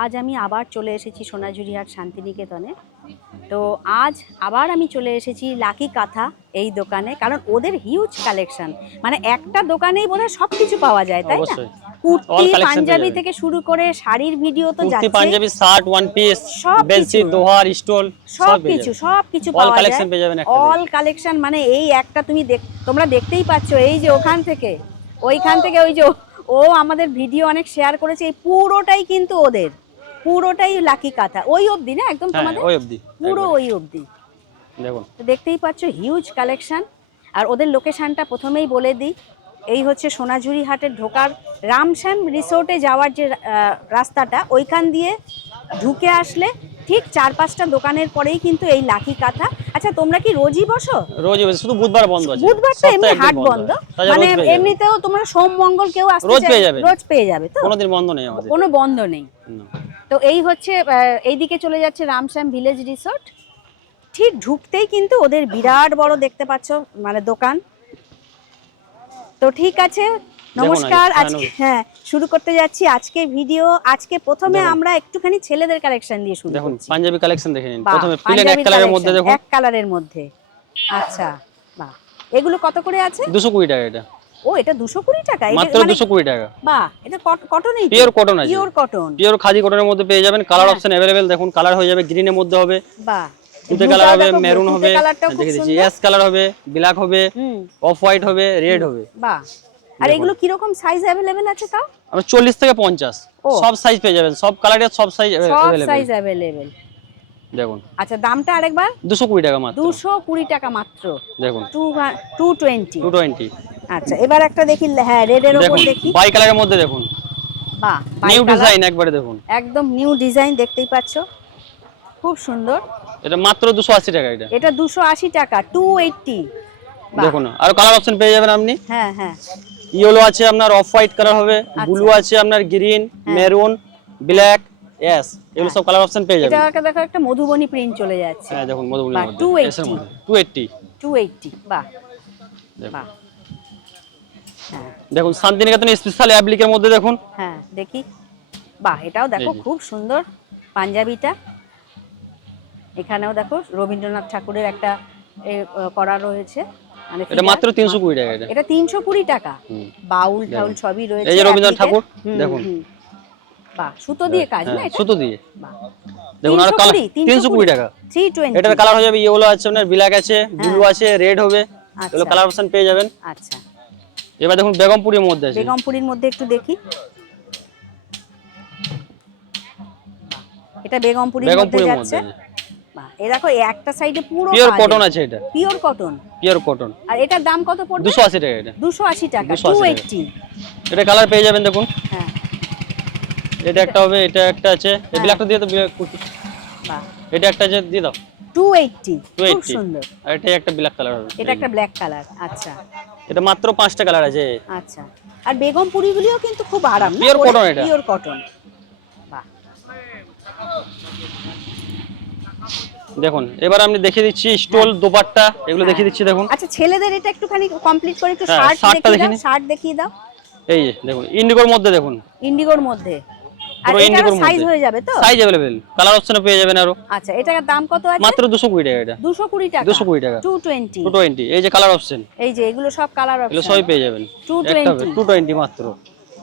আজ আমি আবার চলে এসেছি সোনাঝুরিহাট শান্তিনিকেতনে। তো আজ আবার আমি চলে এসেছি লাকি কাঁথা এই দোকানে কারণ ওদের হিউজ কালেকশন মানে একটা দোকানেই বোধহয় সব কিছু পাওয়া যায় তাই না? কুর্তি পাঞ্জাবি থেকে শুরু করে শাড়ির ভিডিও তো কুর্তি যাচ্ছে। পাঞ্জাবি শার্ট ওয়ান পিস কিছু। দোহার স্টোল সব কিছু সব কিছু পাওয়া যায়। কালেকশন পেয়ে যাবেন একটা অল কালেকশন মানে এই একটা তুমি দেখ তোমরা দেখতেই পাচ্ছ এই যে ওখান থেকে। ওইখান থেকে ওই যে ও আমাদের ভিডিও অনেক শেয়ার করেছে এই পুরোটাই কিন্তু ওদের। পুরোটাই লাকি কাঁথা। ওই অবধি না একদম হ্যাঁ তোমাদের? ওই অবধি পুরো ওই অবধি। দেখুন। তো দেখতেই পাচ্ছ হিউজ কালেকশন আর ওদের লোকেশনটা প্রথমেই বলে দিই। এই হচ্ছে সোনাঝুরি হাটের ঢোকার রামশ্যাম রিসোর্টে যাওয়ার যে রাস্তাটা ওইখান দিয়ে ঢুকে আসলে ঠিক চার পাঁচটা দোকানের পরেই কিন্তু এই লাকি কাঁথা। আচ্ছা তোমরা কি রোজই বসো? রোজই বসে, শুধু বুধবার বন্ধ আছে। বুধবার তো এমনি হাট বন্ধ। মানে। এমনিতেও তোমরা সোম মঙ্গল কেউ আসতে রোজ পেয়ে যাবেন। রোজ পেয়ে যাবে তো? কোনোদিন বন্ধ নেই আমাদের। কোনো বন্ধ নেই। তো এই হচ্ছে এইদিকে চলে যাচ্ছে রামশ্যাম ভিলেজ রিসোর্ট। ঠিক ঢুকতেই কিন্তু ওদের বিরাট বড় দেখতে পাচ্ছ মানে দোকান। তো ঠিক আছে নমস্কার আজকে হ্যাঁ শুরু করতে যাচ্ছি আজকে ভিডিও। আজকে প্রথমে আমরা একটুখানি ছেলেদের কালেকশন দিয়ে শুরু দেখুন পাঞ্জাবি কালেকশন দেখে নিন। প্রথমে প্লেন এক কালারের মধ্যে দেখুন। এক কালারের মধ্যে। আচ্ছা বাহ। এগুলো কত করে আছে? দুশো কুড়ি টাকা এটা। ও এটা দুশো কুড়ি টাকা? এটা মাত্র মানে- দুশো কুড়ি টাকা। বাহ এটা কটনই পিওর কটন আছে। পিওর কটন পিওর খাদি কটনের মধ্যে পেয়ে যাবেন। কালার। অপশন অ্যাভেলেবেল দেখুন কালার হয়ে যাবে গ্রিনের মধ্যে হবে। বাহ। Blue কালার হবে মেরুন হবে দেখে দিচ্ছি। অ্যাশ কালার হবে ব্ল্যাক হবে অফ হোয়াইট হবে রেড হবে। বাহ। আর। এগুলো কীরকম সাইজ অ্যাভেলেবেল আছে তাও? আমরা চল্লিশ থেকে পঞ্চাশ। ও। সব সাইজ পেয়ে যাবেন। সব কালারের সব সাইজ সব সাইজ অ্যাভেলেবেল দেখুন। আচ্ছা দামটা আরেকবার? দুশো কুড়ি টাকা মাত্র। দুশো কুড়ি টাকা মাত্র। দেখুন। Two two twenty two twenty আচ্ছা এবার একটা দেখি হ্যাঁ রেডের ওপর দেখুন দেখি। বাই কালারের মধ্যে দেখুন। বাহ নিউ ডিজাইন একবারে দেখুন। একদম নিউ ডিজাইন দেখতেই পাচ্ছ। খুব সুন্দর। এটা মাত্র দুশো আশি টাকা এটা। এটা দুশো আশি টাকা টু এইটটি দেখুন আর কালার অপশন পেয়ে যাবেন আপনি। হ্যাঁ হ্যাঁ। ইয়েলো আছে আপনার অফ হোয়াইট কালার হবে আচ্ছা। ব্লু আছে আপনার গ্রিন মেরুন ব্ল্যাক এগুলো সব কালার অপশন পেয়ে যাবেন। এটা দেখো একটা মধুবনী প্রিন্ট চলে যাচ্ছে। হ্যাঁ দেখুন বাহ, মধ্যে। 280 এসের মধ্যে টু এইটটি টু এইটটি বাহ। বাহ। হ্যাঁ। দেখুন শান্তিনিকেতন স্পেশাল অ্যাপ্লিকের মধ্যে দেখুন। হ্যাঁ দেখি। বাহ এটাও দেখো খুব সুন্দর পাঞ্জাবিটা। এখানেও দেখো রবীন্দ্রনাথ ঠাকুরের একটা করা রয়েছে। মানে এটা মাত্র তিনশো কুড়ি টাকা এটা। এটা তিনশো কুড়ি টাকা। বাউল টাউল সবই রয়েছে এই যে রবীন্দ্রনাথ ঠাকুর, দেখুন। বাহ সুতো দিয়ে কাজ না হ্যাঁ এটা? সুতো দিয়ে। বাহ। দেখুন আর কালার 320, টাকা। থ্রি টোয়েন্টি এটার কালার হয়ে যাবে ইয়েলো আছে আপনার ব্ল্যাক আছে ব্লু আছে রেড হবে। এগুলো আচ্ছা কালার অপশন পেয়ে যাবেন। আচ্ছা। এবার দেখুন বেগমপুরের মধ্যে আছে। বেগমপুরীর মধ্যে একটু দেখি। এটা বেগমপুরীর মধ্যে যাচ্ছে। মধ্যে বাহ এ দেখো এই একটা সাইডে পুরো পিওর কটন আছে এটা। পিওর কটন পিওর কটন আর এটার দাম কত পড়বে? টাকা এটা। দুশো আশি টাকা 280 টু এটা কালার পেয়ে যাবেন দেখুন। হ্যাঁ। এটা একটা হবে এটা একটা আছে। এই হ্যাঁ। ব্ল্যাকটা দিয়ে তো বাহ। এটা একটা আছে দিয়ে দাও। খুব সুন্দর। আর এটা একটা ব্ল্যাক কালার হবে। এটা একটা ব্ল্যাক কালার আচ্ছা। এটা মাত্র পাঁচটা কালার আছে। আচ্ছা। আর বেগমপুরিগুলিও কিন্তু খুব আরাম cotton এটা। পিওর কটন বাহ। দেখুন এবার আমি দেখিয়ে দিচ্ছি স্টোল দোপাট্টা এগুলো। দেখিয়ে দিচ্ছি দেখুন। আচ্ছা ছেলেদের এটা একটুখানি কমপ্লিট করে একটু হ্যাঁ, শার্ট দেখিয়ে দাও শার্ট দেখিয়ে দাও। এই যে দেখুন ইন্ডিগোর মধ্যে দেখুন। ইন্ডিগোর মধ্যে। আর পুরো সাইজ হয়ে যাবে তো? সাইজ অ্যাভেলেবেল কালার অপশনে পেয়ে যাবেন আরও। আচ্ছা এটার দাম কত আছে? মাত্র দুশো কুড়ি টাকা এটা। দুশো কুড়ি টাকা। দুশো কুড়ি টাকা। টু টোয়েন্টি টু টোয়েন্টি এই যে কালার অপশন এই যে এগুলো সব কালার এগুলো সবই পেয়ে যাবেন। 220 টু টোয়েন্টি মাত্র।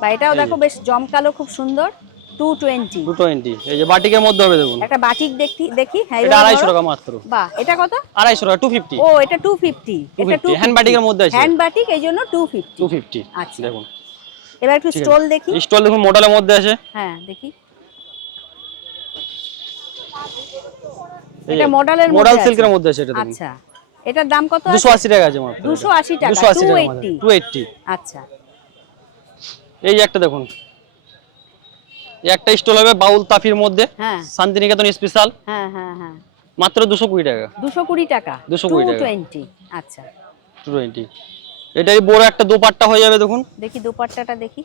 বা এটাও দেখো বেশ জমকালো খুব সুন্দর। টু টোয়েন্টি টু টোয়েন্টি এই যে বাটিকের মধ্যে হবে দেখুন। একটা বাটিক দেখি দেখি। হ্যাঁ এটা। টাকা মাত্র। বাহ এটা কত? আড়াইশো টাকা টু ফিফটি ও এটা টু ফিফটি এটা টু 250 হ্যান্ড বাটিকের মধ্যে আছে। হ্যান্ড বাটিক এই জন্য টু ফিফটি আচ্ছা। দেখুন। এবার একটু স্টোল দেখি। স্টল দেখুন মডেলের মধ্যে আছে। হ্যাঁ দেখি। এটা মডেলের মডেল সিল্কের মধ্যে আছে। এটা দেখুন। আচ্ছা। এটার দাম কত আছে? দুশো আশি টাকা আছে মাত্র 280 টাকা, দুশো আশি টাকা 280 টু এইটটি আচ্ছা। এই যে একটা দেখুন। একটা স্টল হবে বাউল তাফির মধ্যে হ্যাঁ। শান্তিনিকেতন স্পেশাল হ্যাঁ হ্যাঁ মাত্র দুশো কুড়ি টাকা। দুশো কুড়ি টাকা? 220 টাকা। টোয়েন্টি আচ্ছা। টু টোয়েন্টি এটাই বড় একটা দোপাট্টা হয়ে যাবে দেখুন। দেখি দুপাট্টাটা দেখি।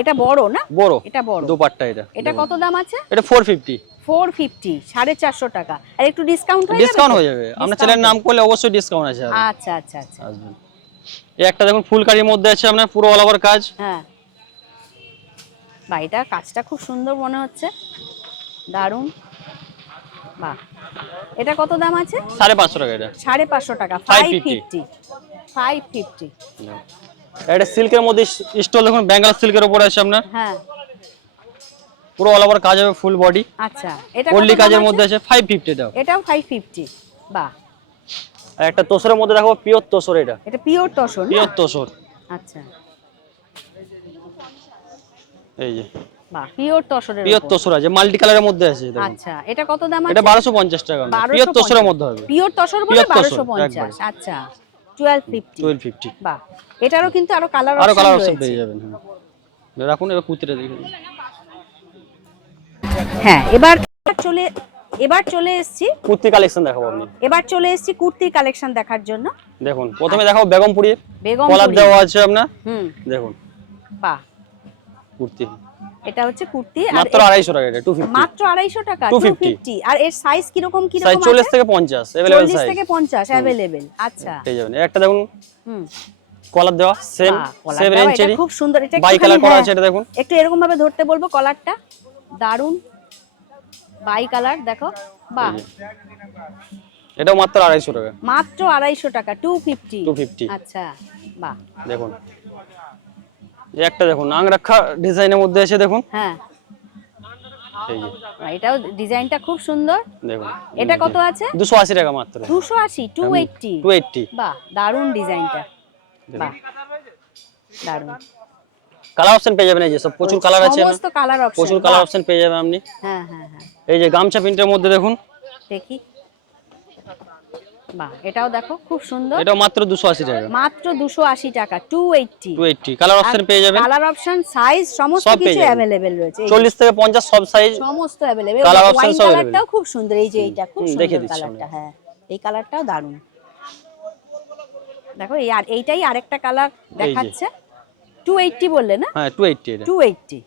এটা বড় না? বড়। এটা বড়। দোপাট্টা এটা। এটা কত দাম আছে? এটা ফোর ফিফটি ফোর ফিফটি সাড়ে চারশো টাকা। আর একটু ডিসকাউন্ট হয়ে যাবে ডিসকাউন্ট হয়ে যাবে। আপনার চ্যানেলের নাম করলে অবশ্যই ডিসকাউন্ট আছে। আচ্ছা আচ্ছা আচ্ছা। আসবেন। এই একটা দেখুন ফুলকারির মধ্যে আছে আপনার পুরো অল ওভার কাজ। হ্যাঁ। বা এটা কাজটা খুব সুন্দর মনে হচ্ছে। দারুণ। বাহ। এটা কত দাম আছে? সাড়ে পাঁচশো টাকা এটা। সাড়ে পাঁচশো টাকা ফাইভ 550 ফিফটি ফাইভ ফিফটি এটা সিল্কের মধ্যে স্টল দেখুন বেঙ্গল সিল্কের উপরে আছে আপনার। হ্যাঁ। পুরো অল ওভার কাজ হবে ফুল বডি আচ্ছা এটা পল্লি কাজের মধ্যে আছে? ফাইভ ফিফটি এটাও এটাও ফাইভ ফিফটি বাহ। আর একটা তোসরের মধ্যে দেখো পিওর তোসর এটা। এটা পিওর তোসর না? পিওর তোসর আচ্ছা। এই যে। বাহ পিওর। তোসর আছে মাল্টি কালারের মধ্যে আছে দেখুন। আচ্ছা এটা কত দাম আছে? টাকা পিওর তোসরের মধ্যে হবে। পিওর তসর বলে Pure তসর, বারোশো পঞ্চাশ। একবারে। আচ্ছা টুয়েলভ ফিফটি টুয়েলভ ফিফটি বাহ এটারও কিন্তু আরও কালার আরও কালার অপশন অপশন পেয়ে যাবেন রাখুন এবার কুর্তিটা দেখে হ্যাঁ এবার চলে এবার চলে এসেছি। কুর্তি কালেকশন দেখাবো আপনি এবার চলে এসেছি কুর্তির কালেকশন দেখার জন্য। দেখুন প্রথমে দেখাবো বেগমপুরি। বেগম কলার দেওয়া আছে আপনার। হুম। দেখুন। বাহ। কুর্তি। এটা হচ্ছে কুর্তি মাত্র এর- আড়াইশো টাকা এটা টু ফিফটি মাত্র আড়াইশো টাকা 250 আর এর সাইজ কীরকম সাইজ কীরকম চল্লিশ আছে? থেকে পঞ্চাশ অ্যাভেলেবেল চল্লিশ সাইজ থেকে পঞ্চাশ অ্যাভেলেবেল আচ্ছা। পেয়ে যাবেন একটা দেখুন হুম। কলার দেওয়া সেম সেম খুব সুন্দর। এটা বাই কালার করা হ্যাঁ, আছে এটা দেখুন। একটু এরকম ভাবে ধরতে বলব কলারটা দারুণ বাই কালার দেখো। বাহ। এটাও মাত্র আড়াইশো টাকা। মাত্র আড়াইশো টাকা টু ফিফটি টু ফিফটি আচ্ছা বাহ। দেখুন। এই একটা দেখুন আংরাক্ষা ডিজাইনের মধ্যে আছে দেখুন। হ্যাঁ। যে। বাহ, এটাও ডিজাইনটা খুব সুন্দর। দেখুন। এটা কত আছে? দুশো আশি টাকা মাত্র। দুশো আশি টু এইটটি টু এইটটি বাহ দারুণ ডিজাইনটা। বাহ দারুণ কালার অপশন পেয়ে যাবেন এই যে সব প্রচুর কালার আছে সমস্ত কালার অপশন প্রচুর কালার অপশন পেয়ে যাবেন আপনি। হ্যাঁ হ্যাঁ হ্যাঁ। এই যে গামছা প্রিন্টের মধ্যে দেখুন। দেখি। বাহ এটাও দেখো খুব সুন্দর। মাত্র দুশো আশি টাকা। মাত্র টাকা two eighty two eighty colour option পেয়ে যাবেন। কালার অপশন সাইজ সমস্ত কিছু। অ্যাভেলেবেল রয়েছে। এই থেকে সব সাইজ সমস্ত সব কালারটাও খুব সুন্দর। এই যে এইটা খুব সুন্দর কালারটা হ্যাঁ। এই কালারটাও দারুণ। দেখো এই আর এইটাই আরেকটা কালার দেখাচ্ছে। টু এইটটি বললে না? হ্যাঁ টু এইটটি এটা। টু এইটটি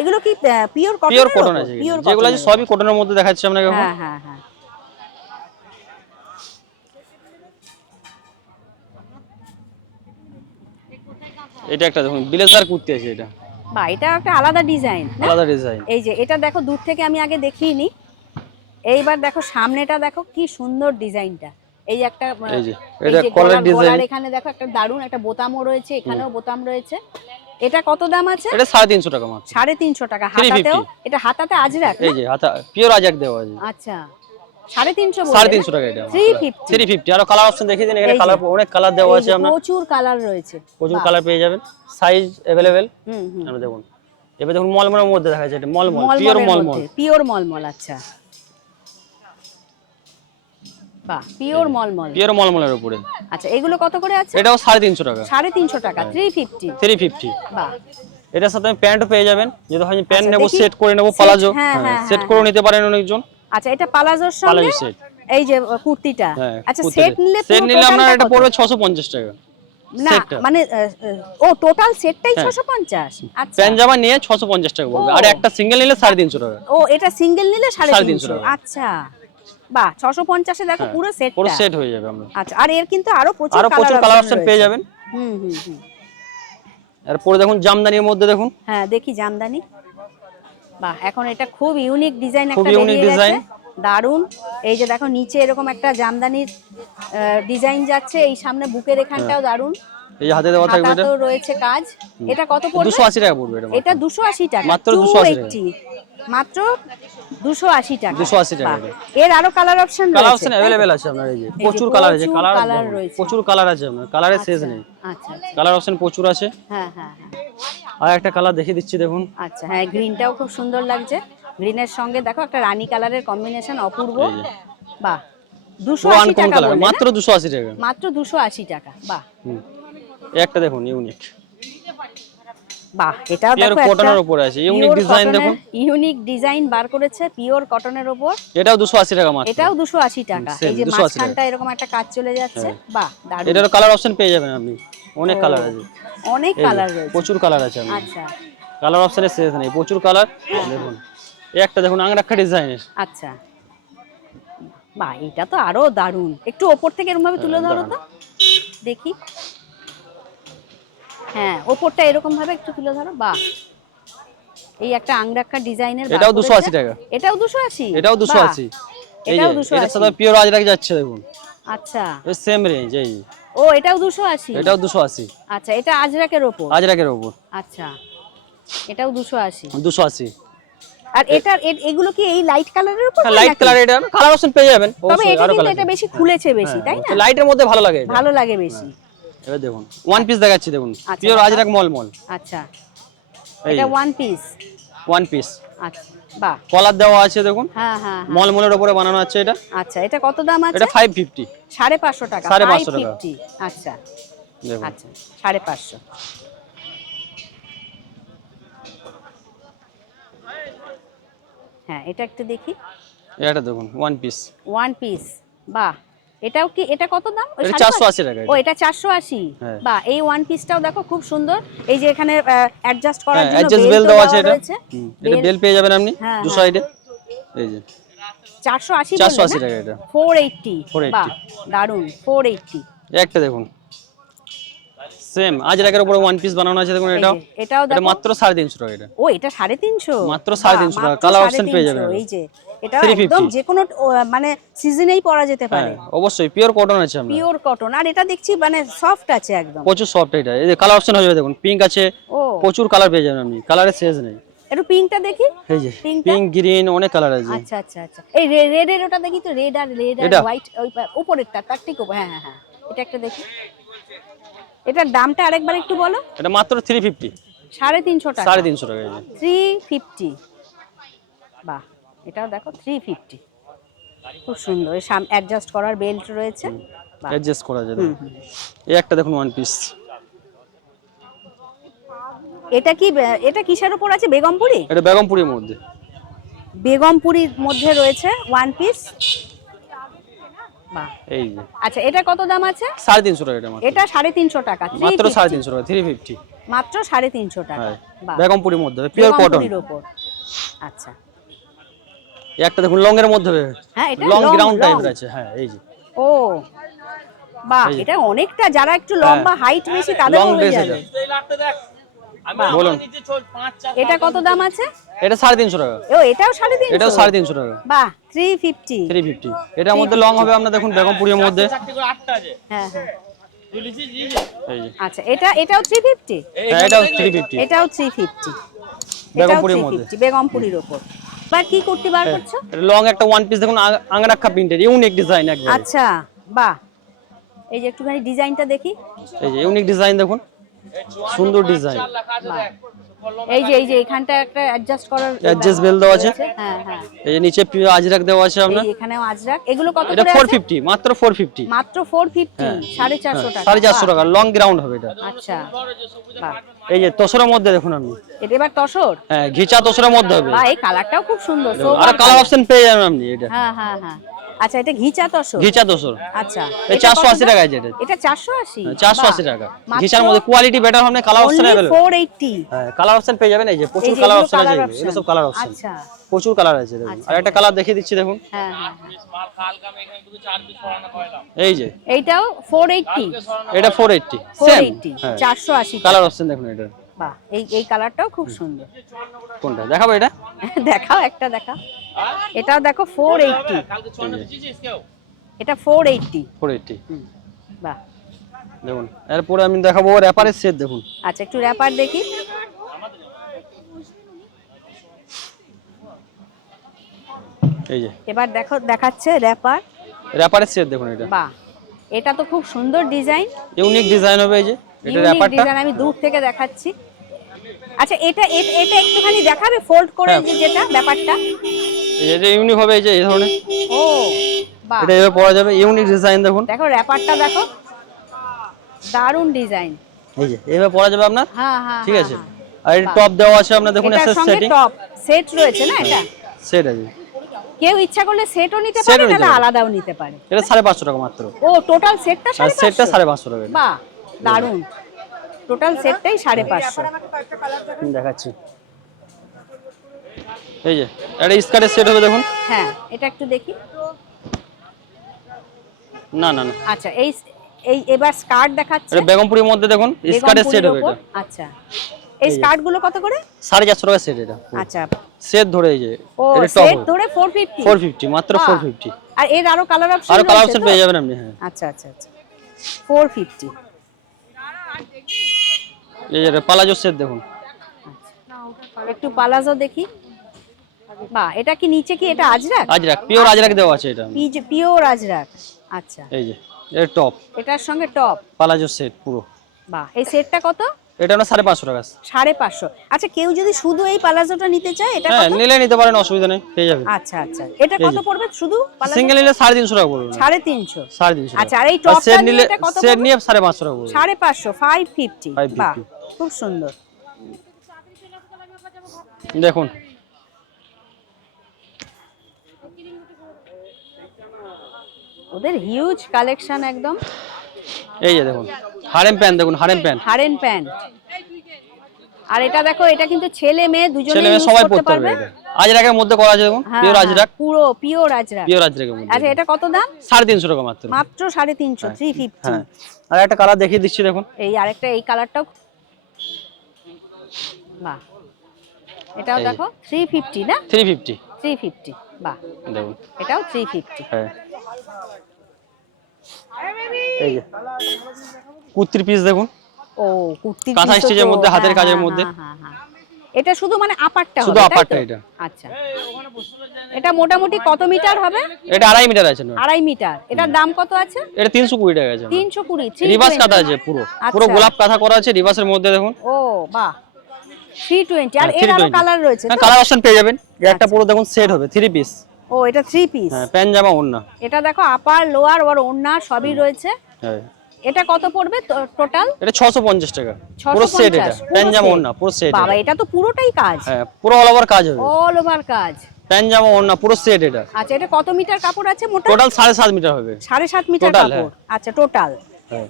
এগুলো কি পিওর কটন পিওর কটন আছে যেগুলো আছে সবই কটনের মধ্যে দেখাচ্ছি আপনাকে হ্যাঁ হ্যাঁ হ্যাঁ। এটা একটা দেখুন ব্লেজার কুর্তি আছে এটা। বা এটা একটা আলাদা ডিজাইন আলাদা ডিজাইন। এই যে এটা দেখো দূর থেকে আমি আগে দেখিনি এইবার দেখো সামনেটা দেখো কি সুন্দর ডিজাইনটা। এই যে একটা এই যে, এটা collar গলার- এখানে দেখো একটা দারুণ একটা বোতামও রয়েছে এখানেও বোতাম রয়েছে। এটা কত দাম আছে? এটা সাড়ে তিনশো টাকা মাত্র। সাড়ে তিনশো টাকা। 350 হাতাতেও এটা হাতাতে আজরাক? এই যে হাতা পিওর আজাক দেওয়া আছে। আচ্ছা। টাকা এটা আরও কালার অপশন দেখিয়ে দিন এখানে কালার অনেক কালার দেওয়া আছে আপনার প্রচুর কালার রয়েছে। প্রচুর কালার পেয়ে যাবেন। সাইজ অ্যাভেলেবেল হুম হুম। আমরা দেখুন। এবার দেখুন মলমলের মধ্যে দেখা যাচ্ছে এটা মলমল পিওর মলমল। পিওর মলমল আচ্ছা। বাহ পিওর মলমল। পিওর মলমলের উপরে। আচ্ছা এগুলো কত করে আছে? এটাও সাড়ে তিনশো টাকা। সাড়ে তিনশো টাকা বাহ। এটার সাথে প্যান্ট পেয়ে যাবেন। যদি হয় প্যান্ট আচ্ছা, নেব সেট করে নেব পালাজো হ্যাঁ, হ্যাঁ, সেট হ্যাঁ, করে নিতে পারেন অনেকজন। আচ্ছা এটা পালাজোর সঙ্গে এই যে কুর্তিটা। হ্যাঁ আচ্ছা সেট নিলে সেট নিলে আপনার এটা পড়বে ছশো পঞ্চাশ টাকা। না মানে ও টোটাল সেটটাই হ্যাঁ। ছশো পঞ্চাশ? আচ্ছা। প্যান্ট জামা নিয়ে ছশো পঞ্চাশ টাকা পড়বে। আর একটা সিঙ্গেল নিলে সাড়ে তিনশো টাকা। ও এটা সিঙ্গেল নিলে সাড়ে সাড়ে তিনশো তিনশো টাকা। আচ্ছা। বাহ ছশো পঞ্চাশে দেখো হ্যাঁ, পুরো পুরো সেট হয়ে যাবে আমরা। আচ্ছা আর এর কিন্তু আরও প্রচুর কালার আরও প্রচুর কালার অপশন পেয়ে যাবেন। হুম হুম হুম। আর পরে দেখুন জামদানির মধ্যে দেখুন। হ্যাঁ দেখি জামদানি। বাহ এখন এটা খুব ইউনিক ডিজাইন একটা বেরিয়ে গেছে। দারুণ এই যে দেখো নিচে এরকম একটা জামদানির ডিজাইন যাচ্ছে। এই সামনে বুকের এখানটাও হ্যাঁ। দারুণ এই হাতে দেওয়া থাকবে এটা? রয়েছে কাজ। এটা কত পড়বে? দুশো আশি টাকা পড়বে এটা এটা দুশো আশি টাকা। মাত্র 280 280 মাত্র দুশো আশি টাকা। 280 টাকা এর আরও কালার অপশন কালার অপশন আছে আপনার এই যে। প্রচুর কালার আছে কালার। প্রচুর কালার আছে আপনার। কালারের শেষ নেই। আচ্ছা আচ্ছা। কালার অপশন প্রচুর আছে। হ্যাঁ হ্যাঁ হ্যাঁ। আর একটা কালার দেখিয়ে দিচ্ছি দেখুন। আচ্ছা হ্যাঁ গ্রিনটাও খুব সুন্দর লাগছে। গ্রিনের সঙ্গে দেখো একটা রানী কালারের কম্বিনেশন অপূর্ব। বাহ দুশো পুরো আশি আনকমন টাকা কালার মাত্র দুশো আশি টাকা। মাত্র দুশো আশি টাকা বাহ। একটা দেখুন ইউনিক বাহ দেখো কটনের উপরে আছে ইউনিক ডিজাইন দেখুন। ইউনিক ডিজাইন বার করেছে পিওর কটনের উপর। এটাও দুশো আশি টাকা মাত্র। এটাও দুশো আশি টাকা। same, এই যে মাঝখানটা এরকম একটা কাজ চলে যাচ্ছে বাহ দারুণ। এটারও কালার অপশন পেয়ে যাবেন আপনি। অনেক কালার আছে। অনেক কালার রয়েছে। প্রচুর কালার আছে আচ্ছা। কালার অপশনের শেষ নেই প্রচুর কালার দেখুন এই একটা দেখুন আংরাক্ষা ডিজাইনের আচ্ছা। বাহ এটা তো আরও দারুণ। একটু ওপর থেকে এরকম ভাবে তুলে ধরো তো। দেখি। হ্যাঁ ওপরটা এরকম ভাবে একটু তুলে ধরো বাহ। এই একটা আংরাক্ষা ডিজাইনের এটাও 280 টাকা। এটাও দুশো আশি? এটাও দুশো আশি। এই যে এটাও দুশো এটার আশি। সাথে পিওর আজরাক যাচ্ছে দেখুন। আচ্ছা। সেম রেঞ্জ এই। ও এটাও দুশো আশি? এটাও দুশো আশি। আচ্ছা এটা আজরাকের ওপর? আজরাকের ওপর। আচ্ছা এটাও দুশো আশি। দুশো আশি। আর এটার এগুলো কি এই লাইট কালারের উপর হয় লাইট নাকি? কালার এটা কালার অপশন পেয়ে যাবেন। তবে এটা কিন্তু এটা বেশি খুলেছে বেশি তাই না? লাইটের মধ্যে ভালো লাগে ভালো লাগে বেশি। এবার দেখুন ওয়ান পিস দেখাচ্ছি দেখুন আচ্ছা, পিওর আজরাক মল মল আচ্ছা। এটা ওয়ান পিস ওয়ান পিস আচ্ছা বাহ। কলার দেওয়া আছে দেখুন। হ্যাঁ হ্যাঁ হ্যাঁ। মল মলের উপরে বানানো আছে এটা। আচ্ছা এটা কত দাম আছে? এটা ফাইভ ফিফটি সাড়ে পাঁচশো টাকা। সাড়ে ফাইভ পাঁচশো টাকা। আচ্ছা। দেখুন। আচ্ছা সাড়ে পাঁচশো। হ্যাঁ এটা একটু দেখি। এটা দেখুন ওয়ান পিস ওয়ান পিস বাহ। এটাও কি এটা কত দাম? এটা চারশো আশি টাকা ও এটা। এটা চারশো আশি? হ্যাঁ। বাহ এই ওয়ান পিসটাও দেখো খুব সুন্দর। এই যে এখানে অ্যাডজাস্ট করার হ্যাঁ জন্য অ্যাডজাস্ট বেল দেওয়া আছে এটা। এটা বেল পেয়ে যাবেন আপনি হ্যাঁ, দু। সাইডে এই যে। চারশো আশি 480 টাকা এটা। ফোর এইটটি 480 বাহ দারুণ ফোর এইটটি এই একটা দেখুন। সেম আজরাকের উপরে ওয়ান পিস বানানো আছে দেখুন এটাও। এটাও এটা মাত্র সাড়ে তিনশো টাকা এটা। ও এটা সাড়ে তিনশো? মাত্র সাড়ে তিনশো টাকা, colour option পেয়ে যাবেন এই যে। এটা একদম যে কোনো মানে সিজনেই পরা যেতে হ্যাঁ পারে। অবশ্যই পিওর কটন আছে আপনার পিওর কটন আর এটা দেখছি মানে সফট আছে একদম। প্রচুর সফট এটা। এই যে কালার অপশন হয়ে যাবে দেখুন পিঙ্ক আছে প্রচুর কালার পেয়ে যাবেন আপনি। কালারের শেষ নেই। একটু পিঙ্কটা দেখি? এই যে পিঙ্ক গ্রিন অনেক কালার আছে। আচ্ছা আচ্ছা আচ্ছা। এই রেড এর ওটা দেখি তো রেড আর রেড আর হোয়াইট ওই উপরেরটা তার ঠিক উপর হ্যাঁ হ্যাঁ হ্যাঁ। এটা একটা দেখি। এটার দামটা আরেকবার একটু বলো? এটা মাত্র থ্রি ফিফটি সাড়ে তিনশো টাকা। সাড়ে তিনশো টাকা এই যে। থ্রি ফিফটি বাহ। এটাও দেখো থ্রি ফিফটি খুব সুন্দর। সাম অ্যাডজাস্ট করার বেল্ট রয়েছে। অ্যাডজাস্ট করা দেখুন। এই একটা দেখুন ওয়ান পিস এটা কি এটা কিসের উপর আছে? বেগমপুরি? এটা বেগমপুরের মধ্যে। বেগমপুরির মধ্যে রয়েছে ওয়ান পিস এই যে। আচ্ছা এটা কত দাম আছে? সাড়ে তিনশো টাকা এটা এটা সাড়ে তিনশো টাকা মাত্র 350 সাড়ে তিনশো টাকা থ্রি ফিফটি মাত্র সাড়ে তিনশো টাকা। বাহ। বেগমপুরের মধ্যে পিওর কটন আচ্ছা। একটা দেখুন লং এর মধ্যে হ্যাঁ এটা লং গ্রাউন্ড। টাইপের আছে হ্যাঁ এই যে। ও বাহ এটা অনেকটা যারা একটু লম্বা হাইট বেশি তাদের লং হয়ে যাবে। বলুন। এটা কত দাম আছে? এটা সাড়ে তিনশো টাকা। ও এটাও সাড়ে তিনশো? এটাও সাড়ে তিনশো টাকা। বাহ থ্রি ফিফটি থ্রি ফিফটি এটার মধ্যে লং হবে আপনার দেখুন বেগমপুরের মধ্যে। হ্যাঁ হ্যাঁ। আচ্ছা এটা এটাও থ্রি ফিফটি হ্যাঁ এটাও থ্রি ফিফটি এটাও থ্রি ফিফটি বেগমপুরির মধ্যে। বেগমপুরির ওপর। এবার কি করতে বার করছ? এটা লং একটা ওয়ান পিস দেখুন আং- আংরাক্ষা প্রিন্টের ইউনিক ডিজাইন একদম আচ্ছা বাহ। এই যে একটুখানি ডিজাইনটা দেখি। এই যে ইউনিক ডিজাইন দেখুন। সুন্দর ডিজাইন। এই যে এই যে এখানটা একটা অ্যাডজাস্ট করার অ্যাডজাস্ট বেল দেওয়া আছে? হ্যাঁ হ্যাঁ। এই যে নিচে আজরাক দেওয়া আছে আপনার? এখানেও আজরাক। এগুলো কত করে আছে? ফিফটি মাত্র ফোর ফিফটি মাত্র ফোর ফিফটি সাড়ে চারশো টাকা। সাড়ে চারশো বাহ। টাকা লং গ্রাউন্ড হবে এটা। আচ্ছা। এই যে তোসরের মধ্যে দেখুন আপনি। এটা এবার তসর হ্যাঁ ঘিচা তোসরের মধ্যে হবে। ভাই কালারটাও খুব সুন্দর। আর কালার অপশন পেয়ে যাবেন আপনি এটা। হ্যাঁ হ্যাঁ হ্যাঁ। আচ্ছা এটা ঘিচা তসর ঘিচা তোসর আচ্ছা। এই এটা চারশো কত আশি দাম? টাকা আছে এটা। এটা চারশো আশি? চারশো আশি টাকা। ঘিচার মধ্যে কোয়ালিটি বেটার হবে কালার অপশন ফোর এইটটি হ্যাঁ কালার অপশন পেয়ে যাবেন এই যে প্রচুর কালার অপশন আছে এগুলো সব কালার অপশন আচ্ছা। প্রচুর কালার আছে দেখুন। আচ্ছা। আর একটা কালার দেখিয়ে দিচ্ছি দেখুন। হ্যাঁ হ্যাঁ হ্যাঁ। এই যে। এইটাও ফোর এইটটি এটা four eighty four same eighty হ্যাঁ। চারশো আশি কালার অপশন দেখুন এটা। বাহ এই এই কালারটাও খুব সুন্দর। কোনটা? দেখাবো এটা? দেখাও একটা দেখাও। এটাও দেখো ফোর এইটটি এটা ফোর এইটটি ফোর এইটটি বাহ। দেখুন এরপরে আমি দেখাবো র্যাপারের সেট দেখুন। আচ্ছা একটু র্যাপার দেখি। এই যে। এবার দেখো দেখাচ্ছে র্যাপার র্যাপারের সেট দেখুন এটা। বাহ। এটা তো খুব সুন্দর ডিজাইন ইউনিক ডিজাইন হবে এই যে। এটা র্যাপারটা আমি দূর থেকে দেখাচ্ছি। আচ্ছা এটা এটা একটুখানি দেখাবে ফোল্ড করে হ্যাঁ। যে যেটা ব্যাপারটা? এই যে এটা ইউনিক হবে এই যে এই ধরনের। ও বাহ। এটা এভাবে পরা যাবে ইউনিক ডিজাইন দেখুন। দেখো র্যাপারটা দেখো। দারুণ ডিজাইন এই যে এভাবে পরা যাবে আপনার? হ্যাঁ হ্যাঁ ঠিক হ্যাঁ, আছে। হ্যাঁ। আর টপ দেওয়া আছে আপনার দেখুন এসএস সেটিং টপ সেট রয়েছে না এটা? সেট আছে। কেউ ইচ্ছা করলে সেটও নিতে পারে না আলাদাও নিতে পারে। এটা সাড়ে পাঁচশো টাকা মাত্র। ও টোটাল সেটটা আর সাড়ে সেটটা পাঁচশো সাড়ে পাঁচশো টাকা। বাহ দারুণ টোটাল সেটটাই সাড়ে পাঁচশো। দেখাচ্ছি। এই যে একটা স্কার্টের সেট হবে দেখুন। হ্যাঁ এটা একটু দেখি। না না না। আচ্ছা এই এই এবার স্কার্ট দেখাচ্ছে। এটা বেগমপুরের মধ্যে দেখুন স্কার্টের সেট হবে এটা। আচ্ছা। এই স্কার্টগুলো কত করে? সাড়ে চারশো টাকা সেট এটা। আচ্ছা। সেট ধরে এই যে এটা সেট ধরে 450 ফোর ফিফটি মাত্র বাহ। ফোর ফিফটি আর এর আরও কালার অপশন আর কালার অপশন পেয়ে যাবেন আপনি হ্যাঁ। আচ্ছা আচ্ছা আচ্ছা। 450 এই যে পালাজো সেট দেখুন। একটু পালাজো দেখি। বাহ এটা কি নিচে কি? এটা আজরাক? আজরাক পিওর আজরাক দেওয়া আছে এটা। পিওর আজরাক। আচ্ছা। এই যে এর টপ এটার সঙ্গে টপ পালাজো সেট পুরো। বাহ এই সেটটা কত? এটা হলো সাড়ে পাঁচশো টাকা। সাড়ে পাঁচশো। আচ্ছা কেউ যদি শুধু এই পালাজোটা নিতে চায় এটা হ্যাঁ নিলে নিতে পারেন অসুবিধা নেই পেয়ে যাবেন। আচ্ছা আচ্ছা। এটা কত পড়বে শুধু পালাজো? সিঙ্গেল নিলে সাড়ে তিনশো টাকা পড়বে। সাড়ে তিনশো। সাড়ে তিনশো আচ্ছা, আর এই টপটা নিলে কত সেট নিয়ে সাড়ে পাঁচশো টাকা পড়বে। সাড়ে পাঁচশো ফাইভ ফিফটি 550 বাহ খুব সুন্দর। দেখুন। ওদের হিউজ কালেকশন একদম। এই যে দেখুন হারেম প্যান্ট দেখুন হারেম প্যান্ট হারেন প্যান্ট আর এটা দেখো এটা কিন্তু ছেলে মেয়ে দুজনে ছেলে মেয়ে সবাই পড়তে পারবে। আজরাকের মধ্যে করা আছে দেখুন হ্যাঁ, পিওর হ্যাঁ, আজরাক। পুরো পিওর আজরাক। পিওর আজরাকের মধ্যে। আচ্ছা এটা কত দাম? সাড়ে তিনশো টাকা মাত্র। মাত্র সাড়ে তিনশো থ্রি ফিফটি হ্যাঁ। আর একটা কালার দেখিয়ে দিচ্ছি দেখুন। এই আরেকটা এই কালারটাও বাহ। এটাও দেখো থ্রি ফিফটি না? থ্রি ফিফটি থ্রি ফিফটি বাহ। দেখুন। এটাও থ্রি ফিফটি হ্যাঁ। এই যে কুর্তির পিস দেখুন। ও কুর্তির কাঁথা স্টিচের মধ্যে, হাতের হ্যাঁ, কাজের হ্যাঁ, মধ্যে। হ্যাঁ, হ্যাঁ, হ্যাঁ। এটা শুধু মানে আপারটা শুধু আপারটা এটা। আচ্ছা। এটা মোটামুটি কত মিটার হবে? এটা আড়াই মিটার আছে না? আড়াই মিটার। এটার দাম কত আছে? এটা তিনশো কুড়ি টাকা আছে। তিনশো কুড়ি রিভার্স কাঁথা আছে পুরো। পুরো আচ্ছা। গোলাপ কাঁথা করা আছে রিভার্সের মধ্যে দেখুন। ও বাহ। থ্রি টোয়েন্টি আর হ্যাঁ, এর আরও কালার রয়েছে হ্যাঁ কালার অপশন পেয়ে যাবেন। একটা পুরো দেখুন সেট হবে থ্রি পিস ও এটা থ্রি পিস হ্যাঁ ওড়না। এটা দেখো আপার লোয়ার ওর সবই রয়েছে। হ্যাঁ। এটা কত পড়বে টোটাল এটা টাকা। পুরো সেট এটা। পুরো সেট বাবা তো পুরোটাই কাজ। হ্যাঁ পুরো অল ওভার কাজ হবে। অল ওভার কাজ। ওড়না পুরো সেট এটা। আচ্ছা এটা কত মিটার কাপড় আছে মোটা? টোটাল সাড়ে সাত মিটার হবে। সাড়ে সাত মিটার কাপড়। আচ্ছা টোটাল হ্যাঁ।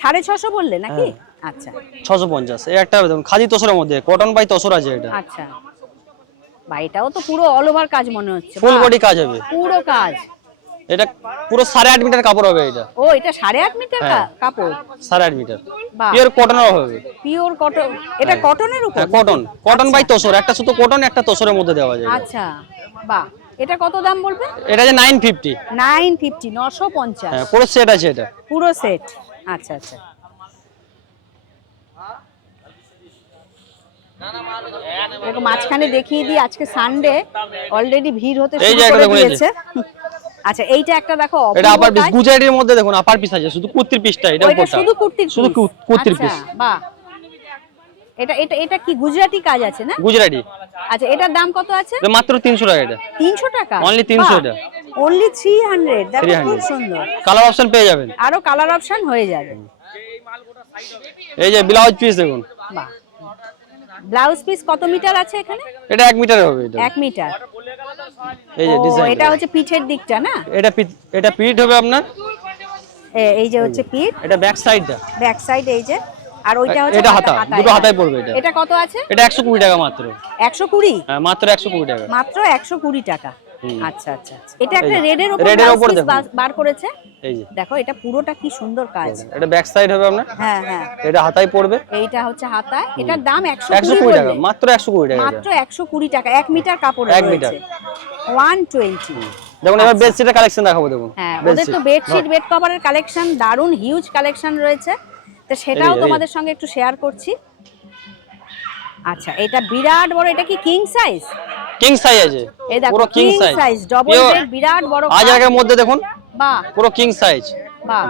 সাড়ে ছশো বললে নাকি? হ্যাঁ। আচ্ছা। ছশো পঞ্চাশ। এই একটা দেখুন খাদি তোসরের মধ্যে কটন বাই তোসর আছে এটা। আচ্ছা। বা এটাও তো পুরো অল ওভার কাজ মনে হচ্ছে। ফুল বডি কাজ হবে। পুরো কাজ। এটা পুরো সাড়ে আট মিটার কাপড় হবে এটা। ও এটা সাড়ে আট মিটার হ্যাঁ। কাপড়? সাড়ে আট মিটার পিওর কটনের হবে। পিওর কটন এটা কটনের উপর? হ্যাঁ কটন কটন বাই তোসর। একটা শুধু কটন একটা তোসরের মধ্যে দেওয়া যায় আচ্ছা। বাহ! এটা কত দাম বলবে এটা যে নাইন ফিফটি নাইন ফিফটি নশো পঞ্চাশ। হ্যাঁ পুরো সেট আছে এটা। পুরো সেট আচ্ছা আচ্ছা। মাঝখানে দেখিয়ে দিই আজকে সানডে অলরেডি ভিড় হতে শুরু করে। দিয়েছে। আচ্ছা এইটা একটা দেখো এটা আপার পিস গুজরাটির মধ্যে দেখুন আপার পিস আছে শুধু কুর্তির পিসটা এটা ও, এটা উপরটা। শুধু কুর্তির শুধু কুর্তির আচ্ছা, পিস বাহ। এটা এটা এটা কি গুজরাটি কাজ আছে না? গুজরাটি। আচ্ছা এটার দাম কত আছে? মাত্র তিনশো টাকা এটা। তিনশো টাকা? অনলি 300 এটা। অনলি থ্রি হান্ড্রেড দেখো খুব সুন্দর। কালার অপশন পেয়ে যাবেন। আরও কালার অপশন হয়ে যাবে। এই যে ব্লাউজ পিস দেখুন। বাহ। ব্লাউজ পিস কত মিটার আছে এখানে? এটা 1 মিটার হবে এটা। 1 মিটার। এই যে ডিজাইন এটা হচ্ছে পিঠের দিকটা না? এটা পিঠ- এটা পিঠ হবে আপনার? এই যে হচ্ছে পিঠ। এটা ব্যাক সাইডটা ব্যাক সাইড এই যে। আর ওইটা হচ্ছে এটা হাতা, দুটো হাতায় পড়বে এটা। এটা কত আছে? এটা একশো কুড়ি টাকা মাত্র। একশো কুড়ি? হ্যাঁ মাত্র একশো কুড়ি টাকা। মাত্র একশো কুড়ি টাকা। হুম। আচ্ছা আচ্ছা আচ্ছা। এটা একটা রেডের উপর দেখুন। বা- বার করেছে। এই যে। দেখো এটা পুরোটা কি সুন্দর কাজ। এটা ব্যাক সাইড হবে আপনার? হ্যাঁ হ্যাঁ। এটা হাতায় পড়বে? এইটা হচ্ছে হাতা এটার দাম একশো একশো কুড়ি কুড়ি টাকা মাত্র একশো কুড়ি টাকা মাত্র একশো কুড়ি টাকা। এক মিটার কাপড় এক মিটার। ওয়ান টোয়েন্টি দেখুন এবার বেডশিটের কালেকশন দেখাবো দেখুন। হ্যাঁ ওদের তো বেডশিট বেড কভারের কালেকশন দারুণ হিউজ কালেকশন রয়েছে। তো সেটাও। তোমাদের সঙ্গে একটু শেয়ার করছি। আচ্ছা এটা বিরাট বড় এটা কি কিং সাইজ কিং সাইজ আছে। এই দেখো পুরো কিং সাইজ ডবল বেড বিরাট বড় মধ্যে দেখুন বাহ পুরো কিং সাইজ বাহ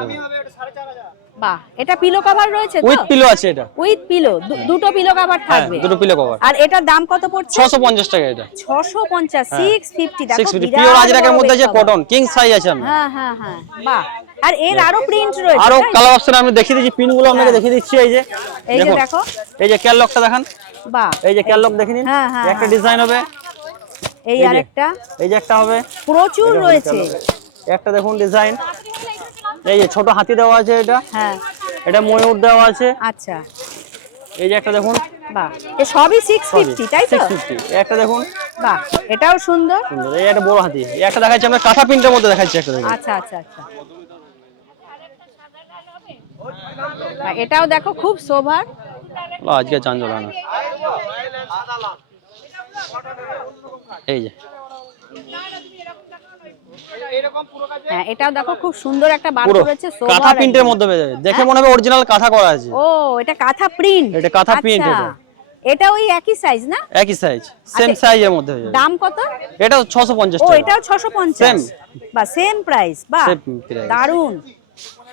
বাহ এটা পিলো কভার রয়েছে তো? উইথ পিলো আছে এটা। উইথ পিলো দুটো পিলো কভার হ্যাঁ থাকবে। দুটো পিলো কভার আর এটার দাম কত পড়ছে? টাকা এটা। দেখো পিওর আজরাকের মধ্যে আছে কটন কিং সাইজ আছে হ্যাঁ হ্যাঁ হ্যাঁ বাহ। আর এর আরও প্রিন্ট রয়েছে আরও তাই? কালার অপশন আমি দেখিয়ে দিচ্ছি পিনগুলো আপনাকে দেখিয়ে দিচ্ছি এই যে। এই যে দেখো। এই যে ক্যাললকটা দেখান। বাহ। এই যে ক্যাললক দেখে নিন। হ্যাঁ, হ্যাঁ, একটা হ্যাঁ। ডিজাইন হবে। এই এই আরেকটা। এই যে একটা হবে। প্রচুর রয়েছে। একটা দেখুন ডিজাইন। এই যে ছোট হাতি দেওয়া আছে এটা। হ্যাঁ। এটা ময়ূর দেওয়া আছে। আচ্ছা। এই যে একটা দেখুন। বাহ। এ সবই সিক্স ফিফটি তাই তো? সিক্স ফিফটি একটা দেখুন। বাহ এটাও সুন্দর। সুন্দর। এই একটা বড় হাতি। এই একটা দেখাচ্ছি আমরা কাঁথা প্রিন্টের মধ্যে দেখাচ্ছি একটা দেখুন। আচ্ছা আচ্ছা আচ্ছা। এটাও দেখো খুব সোভার আজকে চান জ্বলা না। এই যে। হ্যাঁ এটাও দেখো খুব সুন্দর একটা বার করেছে কাঁথা প্রিন্টের মধ্যে পেয়ে যাবে দেখে মনে হবে অরিজিনাল কাঁথা করা আছে। ও এটা কাঁথা প্রিন্ট এটা কাঁথা print এটা। এটা ওই একই সাইজ না? একই সাইজ সেম আচ্ছা, সাইজের মধ্যে হয়ে যাবে। দাম কত? এটা ছশো পঞ্চাশ ও টাকা। এটাও ছশো পঞ্চাশ। বা সেম প্রাইস বা দারুণ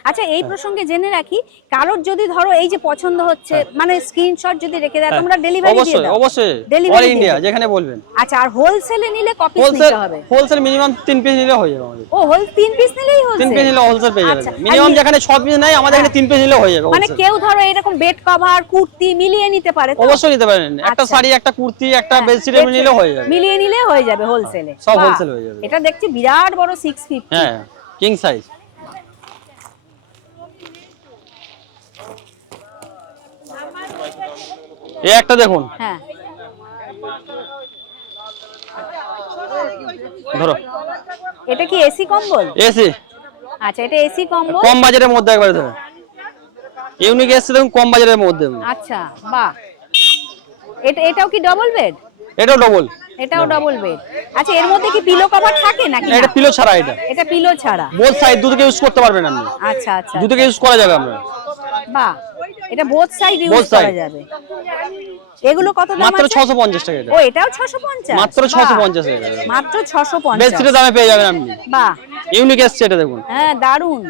আচ্ছা এই প্রসঙ্গে জেনে রাখি কারোর যদি ধরো এই যে পছন্দ হচ্ছে মানে স্ক্রিনশট যদি রেখে দেয় তোমরা ডেলিভারি দিয়ে হ্যাঁ। অবশ্যই দাও। অবশ্যই। অল ইন্ডিয়া যেখানে বলবেন। আচ্ছা আর হোলসেলে নিলে কপি হোলসেল নিতে হবে? হোলসেল মিনিমাম তিন পিস নিলে হয়ে যাবে আমাদের। ও হোল তিন পিস নিলেই তিন পিস হোলসেল নিলে হোলসেল পেয়ে আচ্ছা, মিনিমাম যেখানে ছ পিস নেই আমাদের এখানে তিন পিস নিলে হয়ে যাবে মানে কেউ ধরো এরকম বেড কভার কুর্তি মিলিয়ে নিতে পারে? অবশ্যই নিতে পারেন। একটা আচ্ছা। শাড়ি একটা কুর্তি একটা হ্যাঁ, বেডশিট bedsheet নিলে হয়ে যাবে। মিলিয়ে নিলে হয়ে যাবে হোলসেলে সব হোলসেল হয়ে যাবে। এটা দেখছি বিরাট বড় সিক্স ফিফটি হ্যাঁ কিং সাইজ এই একটা দেখুন। হ্যাঁ। ধরো। এটা কি এসি কম্বল? এসি আচ্ছা এটা এসি কম্বল? কম বাজারের মধ্যে একবারে ধরো। ইউনিক এসছে দেখুন কম বাজারের মধ্যে। আচ্ছা বাহ। এটা এটাও কি ডবল বেড এটাও ডবল এটাও ডবল বেড আচ্ছা এর মধ্যে কি পিলো কভার থাকে নাকি? এটা পিলো ছাড়া এটা। এটা পিলো ছাড়া। বোথ সাইড দুটোকে ইউজ করতে পারবেন আপনি। আচ্ছা আচ্ছা। দুটোকে ইউজ করা যাবে আপনার বাহ। এটা বোথ সাইড ইউজ করা যাবে। এগুলো কত দাম মাত্র আছে? ছশো পঞ্চাশ টাকা ও এটাও 650 মাত্র বাহ। 650 টাকা। মাত্র 650 বেডশিটের দামে পেয়ে যাবেন আপনি। বাহ। ইউনিক এসছে এটা দেখুন। হ্যাঁ দারুণ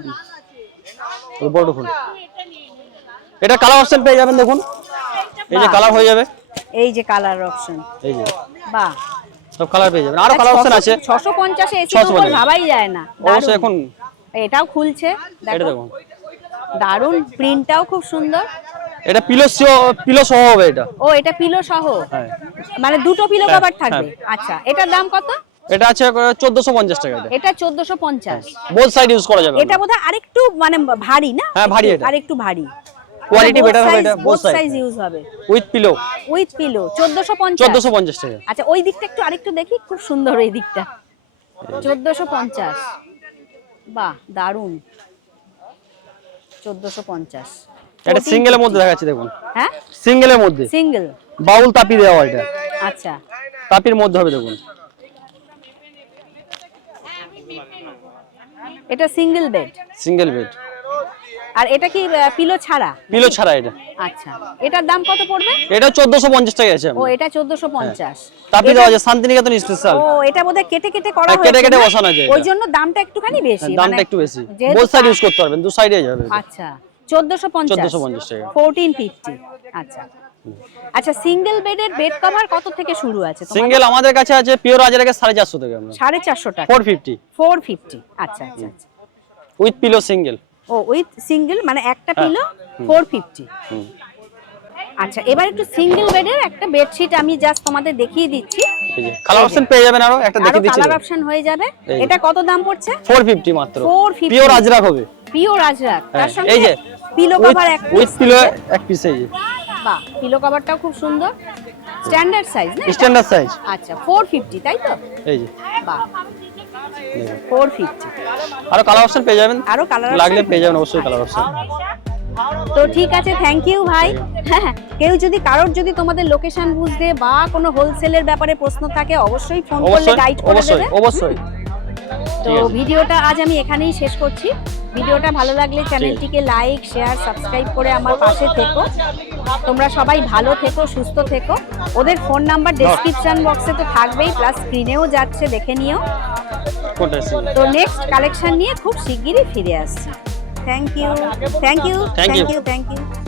বড় দেখুন এটা কালার অপশন পেয়ে যাবেন দেখুন। এই যে কালার হয়ে যাবে। এই যে কালার অপশন এই যে। বাহ। সব কালার পেয়ে যাবেন। আরও কালার অপশন আছে। 650 এ এসি 650 ভাবাই যায় না। অবশ্যই এখন এটাও খুলছে। দেখো। দেখুন। দারুণ প্রিন্টটাও খুব সুন্দর। এটা পিলো পিলো সহ হবে এটা। ও এটা পিলো সহ? হ্যাঁ। মানে দুটো পিলো হ্যাঁ, কভার থাকবে? আচ্ছা এটার দাম কত? এটা আছে চোদ্দশো পঞ্চাশ টাকা এটা। এটা 1450 বোথ সাইড ইউজ করা যাবে। এটা বোধহয় আরেকটু মানে ভারী না? হ্যাঁ, ভারী এটা। আরেকটু ভারী। কোয়ালিটি বেটার হবে এটা বোথ সাইজ ইউজ হবে। উইথ পিলো উইথ পিলো 1450 চোদ্দশো পঞ্চাশ টাকা। আচ্ছা ওই দিকটা একটু আরেকটু দেখি খুব সুন্দর এই দিকটা। 1450 বাহ দারুণ 1450 এটা সিঙ্গেলের মধ্যে দেখাচ্ছি দেখুন। হ্যাঁ? সিঙ্গেলের মধ্যে? সিঙ্গেল। বাউল তাপি দেওয়া এটা। আচ্ছা। তাপির মধ্যে হবে দেখুন। এটা সিঙ্গেল বেড। Single bed. আর এটা কি পিলো ছাড়া? পিলো ছাড়া এটা। আচ্ছা। এটার দাম কত পড়বে? এটা চোদ্দশো পঞ্চাশ টাকা আছে। ও এটা 1450 তাপি দেওয়া আছে শান্তিনিকেতন স্পেশাল ও এটা বোধহয় কেটে কেটে করা হ্যাঁ, কেটে কেটে বসানো আছে ওই জন্য দামটা একটুখানি বেশি দামটা মানে একটু বেশি। বোথ সাইড ইউজ করতে পারবেন দু সাইডে যাবে আচ্ছা 1450 1450 টাকা। 1450 আচ্ছা। আচ্ছা সিঙ্গেল বেডের বেড কভার কত থেকে শুরু আছে সিঙ্গেল আমাদের কাছে আছে পিওর আজের সাড়ে চারশো থেকে আমরা। সাড়ে চারশো টাকা। ফোর ফিফটি ফোর ফিফটি আচ্ছা আচ্ছা আচ্ছা। উইথ পিলো সিঙ্গেল ও উইথ সিঙ্গেল মানে একটা পিলো ফোর ফিফটি আচ্ছা এবার একটু সিঙ্গেল বেডের একটা বেডশিট আমি জাস্ট তোমাদের দেখিয়ে দিচ্ছি। কালার অপশন পেয়ে যাবেন আরও একটা দেখিয়ে দিচ্ছি কালার অপশন হয়ে যাবে। এটা কত দাম পড়ছে? ফোর ফিফটি মাত্র। 450 পিওর আজরাক হবে। পিওর আজরাক তার হ্যাঁ, সঙ্গে এই যে পিলো কভার এক উইথ পিলো এক পিস এই যে। বাহ পিলো কভারটাও খুব সুন্দর। স্ট্যান্ডার্ড সাইজ না? স্ট্যান্ডার্ড সাইজ আচ্ছা ফোর ফিফটি তাই তো? এই যে। বাহ। ফোর ফিফটি আরও কালার অপশন পেয়ে যাবেন? আরও কালার লাগলে পেয়ে যাবেন অবশ্যই কালার অপশন তো ঠিক আছে থ্যাংক ইউ ভাই। হ্যাঁ কেউ যদি কারোর যদি তোমাদের লোকেশন বুঝতে বা কোনো হোলসেলের ব্যাপারে প্রশ্ন থাকে অবশ্যই ফোন করলে গাইড করে অবশ্যই অবশ্যই। তো ভিডিওটা আজ আমি এখানেই শেষ করছি। ভিডিওটা ভালো লাগলে চ্যানেলটিকে লাইক শেয়ার সাবস্ক্রাইব করে আমার পাশে থেকো। তোমরা সবাই ভালো থেকো সুস্থ থেকো। ওদের ফোন নাম্বার ডেসক্রিপশন বক্সে তো থাকবেই প্লাস স্ক্রিনেও যাচ্ছে দেখে নিও। তো নেক্সট কালেকশন নিয়ে খুব শিগগিরই ফিরে আসছি। Thank you thank you thank you thank you